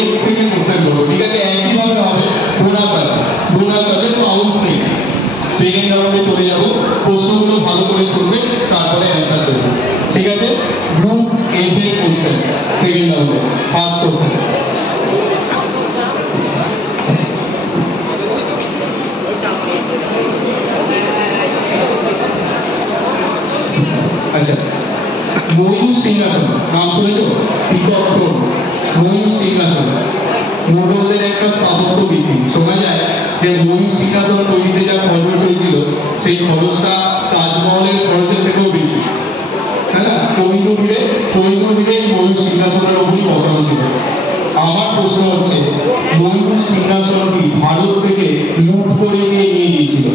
এক থেকে কোশ্চেন করবো, ঠিক আছে? একইভাবে হবে, বোনাস আছে, পাউন্স নেই। সেকেন্ড রাউন্ডে চলে যাব, প্রশ্নগুলো ভালো করে শুনবে, তারপরে অ্যান্সার দেবে, ঠিক আছে? গ্রুপ এ এর কোশ্চেন, সেকেন্ড রাউন্ডে ফার্স্ট কোশ্চেন। আচ্ছা, ময়ূর সিংহাসন নাম শুনেছো? পিকক থ্রোন, ময়ূর সিংহাসন মুঘলদের একটা স্থাপত্য বিধি। শোনা যায় যে ময়ূর সিংহাসন তৈরিতে যা খরচ হয়েছিল সেই খরচটা তাজমহলের খরচের থেকেও বেশি। হ্যাঁ, কোহিনূর হিরে ময়ূর সিংহাসনের উপরই বসানো ছিল। আমার প্রশ্ন হচ্ছে, ময়ূর সিংহাসনটি ভারত থেকে লুট করে কে নিয়ে গিয়েছিল?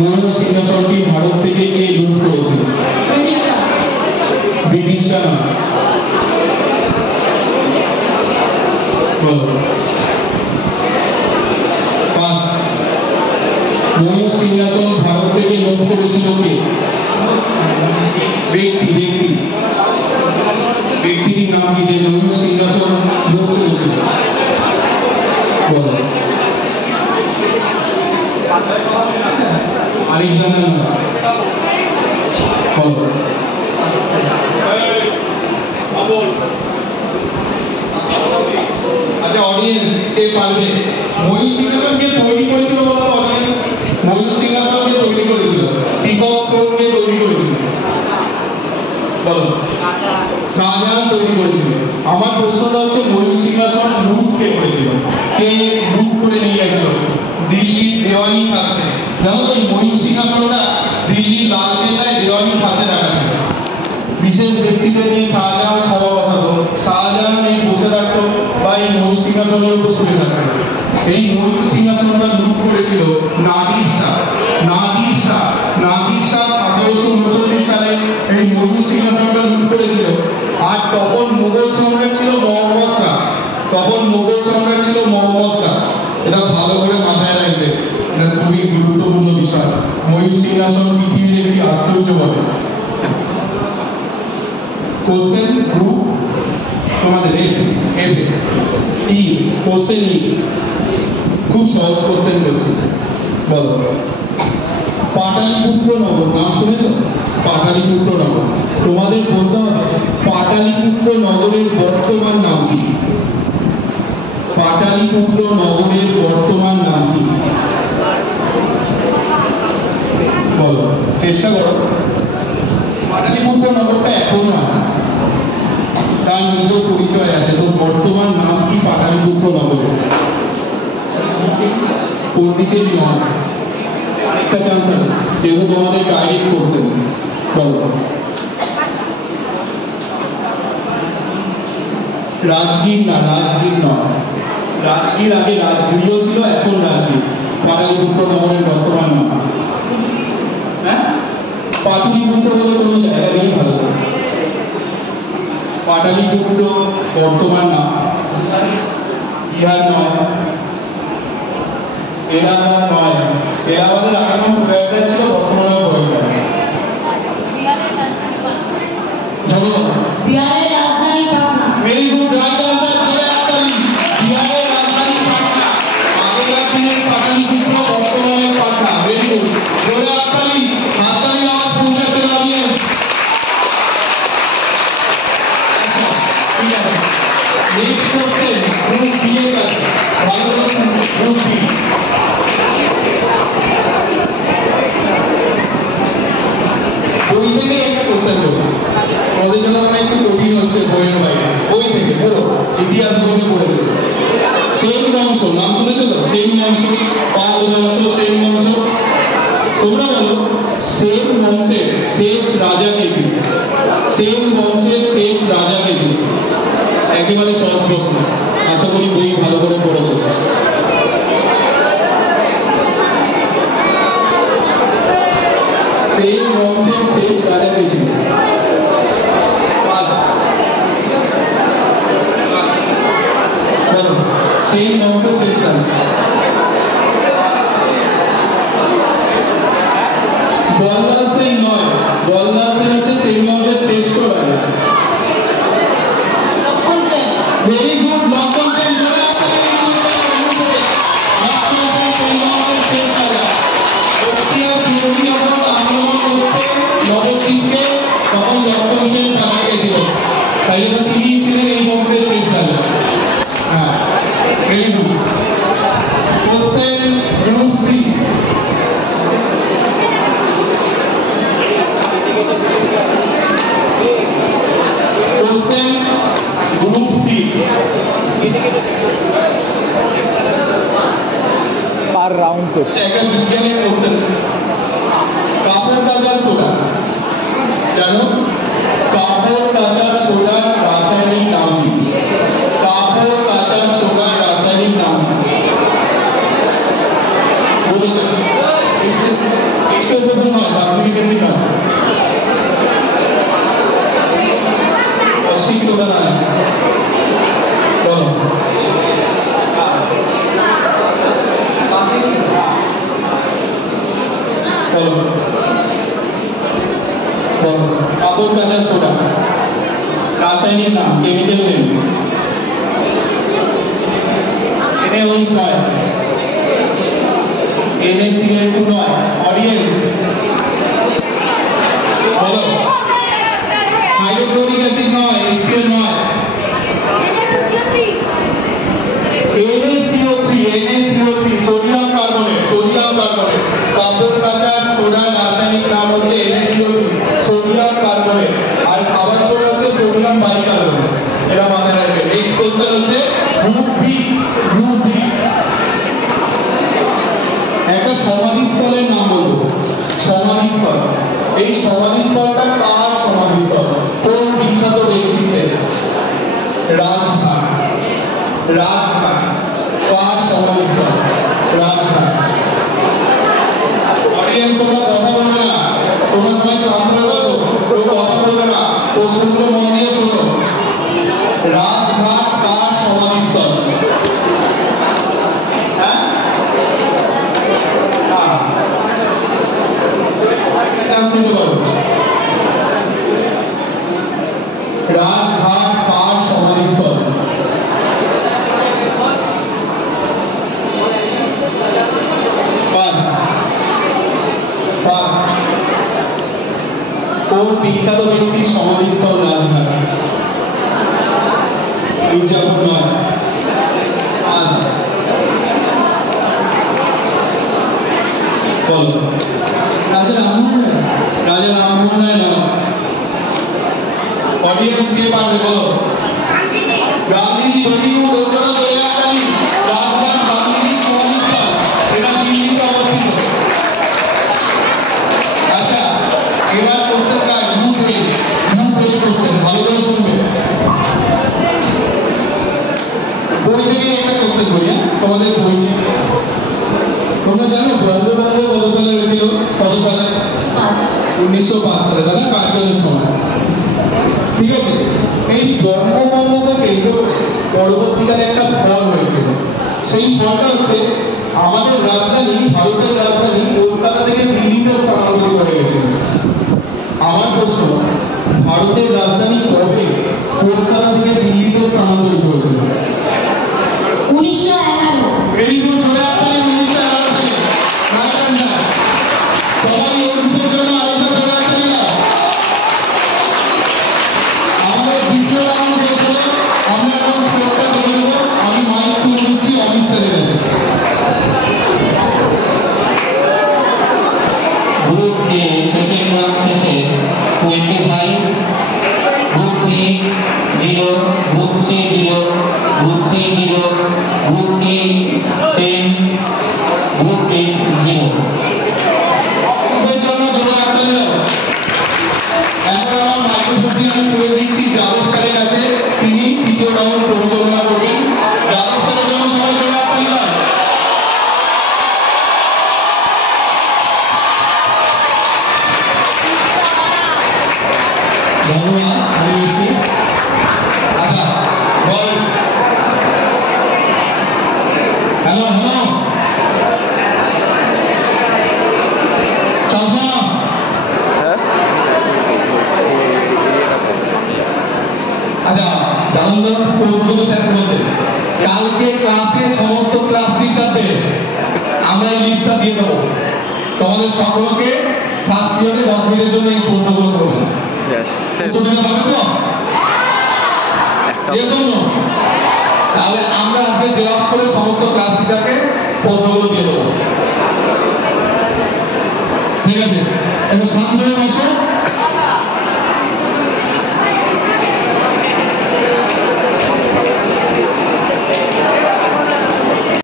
ময়ূর সিংহাসনটি ভারত থেকে কে লুট করেছিল? ব্রিটিশরা না। ময়ূর সিংহাসন ভারত থেকে লুট করেছিল কে? ব্যক্তির নাম কি যে ময়ূর সিংহাসন লুট করেছিল? বলো। আলেকজান্ডার। বলো। আচ্ছা, অডিয়েন্স কে পারবে? ময়ূর সিংহাসনকে তৈরি করেছিল বলো তো অডিয়েন্স? ময়ূর সিংহাসনকে তৈরি করেছিল, পিকক থ্রোনকে তৈরি করেছিল, বলো। শাহজাহান তৈরি করেছিল। আমার প্রশ্নটা হচ্ছে, ময়ূর সিংহাসন লুট কে করেছিল? কে লুট করে নিয়ে গেছিল দিল্লির দেওয়ানি খাস থেকে? জানো তো, এই ময়ূর সিংহাসনটা দিল্লির লালকেল্লায় দেওয়ানি খাসে রাখা ছিল। বিশেষ ব্যক্তিদের নিয়ে শাহজাহান সভা বসাতো, শাহজাহান এই বসে থাকতো বা এই ময়ূর সিংহাসনের উপর শুয়ে থাকতো। এই ময়ূর সিংহাসনটা লুট করেছিল নাদির শাহ। 1739 সালে এই ময়ূর সিংহাসনটা লুট করেছিল। আর তখন মুঘল সম্রাট ছিল মোহাম্মদ শাহ। এটা ভালো করে মাথায় রাখবে, এটা খুবই গুরুত্বপূর্ণ বিষয়। ময়ূর সিংহাসন পৃথিবীর একটি আশ্চর্য বটে। কোশ্চেন গ্রুপ তোমাদের কোশ্চেন খুব সহজ কোশ্চেন করছি, বলো। পাটালিপুত্র নগর নাম শুনেছ? পাটালিপুত্র নগর, তোমাদের বলতে হবে পাটালিপুত্র নগরের বর্তমান নাম কি? পাটালিপুত্র নগরের বর্তমান নাম কি? বলো, চেষ্টা করো। পাটালিপুত্র নগরটা এখনো আছে, তার নিজ পরিচয় আছে, তো বর্তমান নাম কি পাটালিপুত্র নগরের? পন্ডিচেরি নয়, আরেকটা চান্স আছে, যেহেতু তোমাদের ডাইরেক্ট কোশ্চেন। বলো। রাজগীর না, রাজগীর নয়। রাজগীর আগে রাজগীরও ছিল, এখন রাজগীর। পাটালিপুত্র নগরের বর্তমান নাম? হ্যাঁ, পাটলিপুত্র বলে কোনো জায়গা নেই ভালো। পাটালিপুত্র বর্তমান নাম বিহার নয়, এলাহাবাদ নয়। এলাহাবাদের আগে নাম প্রয়াগটা ছিল, বর্তমানে প্রয়াগরাজ। বিহারের রাজধানী Patna. Very good, right answer. বিহারের রাজধানী পাটনা। আগেকার দিনের পাটালিপুত্র, বর্তমানে পাটনা। ভেরি গুড, জোরে হাততালি। হাততালির আওয়াজ পৌঁছাচ্ছে দাঁড়িয়ে। ঠিক আছে, নেক্সট কোশ্চেন গ্রুপ বি এর কাছে। ভালো করে শুনুন, গ্রুপ বি। বই থেকে একটা কোশ্চেন করবো, আমাদের জন্য মানে একটু কঠিন হচ্ছে বইয়ের বাইরে। বই থেকে বলো, ইতিহাস বইতে পড়েছে। সেন বংশ নাম শুনেছো তো? সেন বংশ, পাল বংশ, সেন বংশ। তোমরা বলো, সেন বংশের শেষ রাজা কে ছিল? সেন বংশের শেষ রাজা কে ছিল? একেবারে সহজ প্রশ্ন, আশা করি বই ভালো করে পড়েছো। সেন বংশের শেষ রাজা কে ছিল? বলো, সেন বংশের শেষ রাজা। বল্লাল সেন নয়, বল্লাল সেন হচ্ছে সেন বংশের শ্রেষ্ঠ রাজা। Very good. Lockdown time. নবদ্বীপকে তখন লকডাউন সেল পাওয়া গেছিল, তাই জন্য তিনি ছিলেন এই বংশের শেষ রাজা। হ্যাঁ, very good. Question group C. Question group C. পার রাউন্ড করছে। একটা বিজ্ঞানের কোশ্চেন। কাপড় কাচা সোডা, জানো কাপড় কাচা সোডার রাসায়নিক নাম কি? কাপড় কাচা সোডার রাসায়নিক নাম কি? বলেছেন এক্সপ্রেসিভ নয়, সার্টিফিকেট নয়, অস্টিক সোডা নয়। বলো বলো বলো। কাপড় কাচা সোডা রাসায়নিক নাম, কেমিক্যাল নেম। NaOH নয়, NaCl2 নয়। অডিয়েন্স বলো। হাইড্রোক্লোরিক অ্যাসিড নয়, HCl নয়। NaCO3 sodium carbonate, sodium carbonate. কাপড় কাচা সোডার রাসায়নিক নাম হচ্ছে NaCO3 সোডিয়াম কার্বনেট, আর খাবার সোডা হচ্ছে সোডিয়াম বাইকার্বনেট। এটা মাথায় রাখবে। নেক্সট কোশ্চেন হচ্ছে গ্রুপ বি। গ্রুপ বি একটা সমাধিস্থলের নাম বলবো। সমাধিস্থল, এই সমাধিস্থলটা কার সমাধিস্থল? কোন বিখ্যাত ব্যক্তিত্বের? রাজঘাট। রাজঘাট কার সমাধিস্থল? রাজঘাট। অডিয়েন্স তোমরা কথা বলবে না, তোমরা সবাই শান্ত হয়ে বসো, কেউ কথা বলবে না, প্রশ্নগুলো মন দিয়ে শোনো। রাজঘাট কার সমাধিস্থল? হ্যাঁ, চান্স নিতে পারো। রাজঘাট কার সমাধিস্থল? কোন বিখ্যাত ব্যক্তির সমাধিস্থল রাজঘাট? মির্জাপুর নয়। বলো। রাজা রামমোহন রায় নয়। অডিয়েন্স কে পারবে? বলো। গান্ধীজি। Very good. ওজোনা দয়াকালী রাজঘাট গান্ধীজির সমাধিস্থল, এটা দিল্লিতে অবস্থিত। আচ্ছা, এবার কোশ্চেন কার? Group A. Group A question ভালো করে শুনবে। বই থেকে একটা কোশ্চেন বলি। হ্যাঁ, তোমাদের বই তোমরা জানো বঙ্গভঙ্গ কত সালে হয়েছিল? কত সালে? 1905 সালে, দাদা কার্জনের সময়। ঠিক আছে, এই বঙ্গভঙ্গকে কেন্দ্র করে পরবর্তীকালে একটা ফল হয়েছিল। সেই ফলটা হচ্ছে আমাদের রাজধানী, ভারতের রাজধানী কলকাতা থেকে দিল্লিতে স্থানান্তরিত হয়ে গেছিল। আমার প্রশ্ন, ভারতের রাজধানী কবে কলকাতা থেকে দিল্লিতে স্থানান্তরিত হয়েছিল? 1911। Very good. চলে আসলে 1911 সালে। সবাই ওর ভিতর জন্য আরেকটা চলে আসলে না। আমাদের দ্বিতীয় রাউন্ড শেষ হলো, আমরা এখন স্কোরটা দেখে নেবো। আমি মাইক তুলে দিচ্ছি অমিত স্যারের কাছে। গ্রুপ এ সেকেন্ড রাউন্ড শেষে 25, group B 0, group C 0, group D 0, group E 10, group D 0। গ্রুপের জন্য জোরে একটা দিলাম। এখন আমার মাইক্রোফোনটি আমি তুলে দিচ্ছি যাদব স্যারের কাছে, তিনি তৃতীয় রাউন্ড পরিচালনা করবেন। যাদব স্যারের জন্য সবাই জোরে একটা দিলাম। ধন্যবাদ। আচ্ছা, বল। হ্যালো হ্যালো, চশমা সুব্রত স্যার বলেছেন কালকে ক্লাসে সমস্ত ক্লাস টিচারদের আমরা এই লিস্টটা দিয়ে দেবো, তোমাদের সকলকে ফার্স্ট পিরিয়ডে 10 মিনিটের জন্য এই প্রশ্নগুলো করবেন। উত্তর দিতে পারবে তো? এর জন্য তাহলে আমরা আজকে জেরক্স করে সমস্ত ক্লাস টিচারকে প্রশ্নগুলো দিয়ে দেবো। ঠিক আছে, একটু শান্ত হয়ে বসো।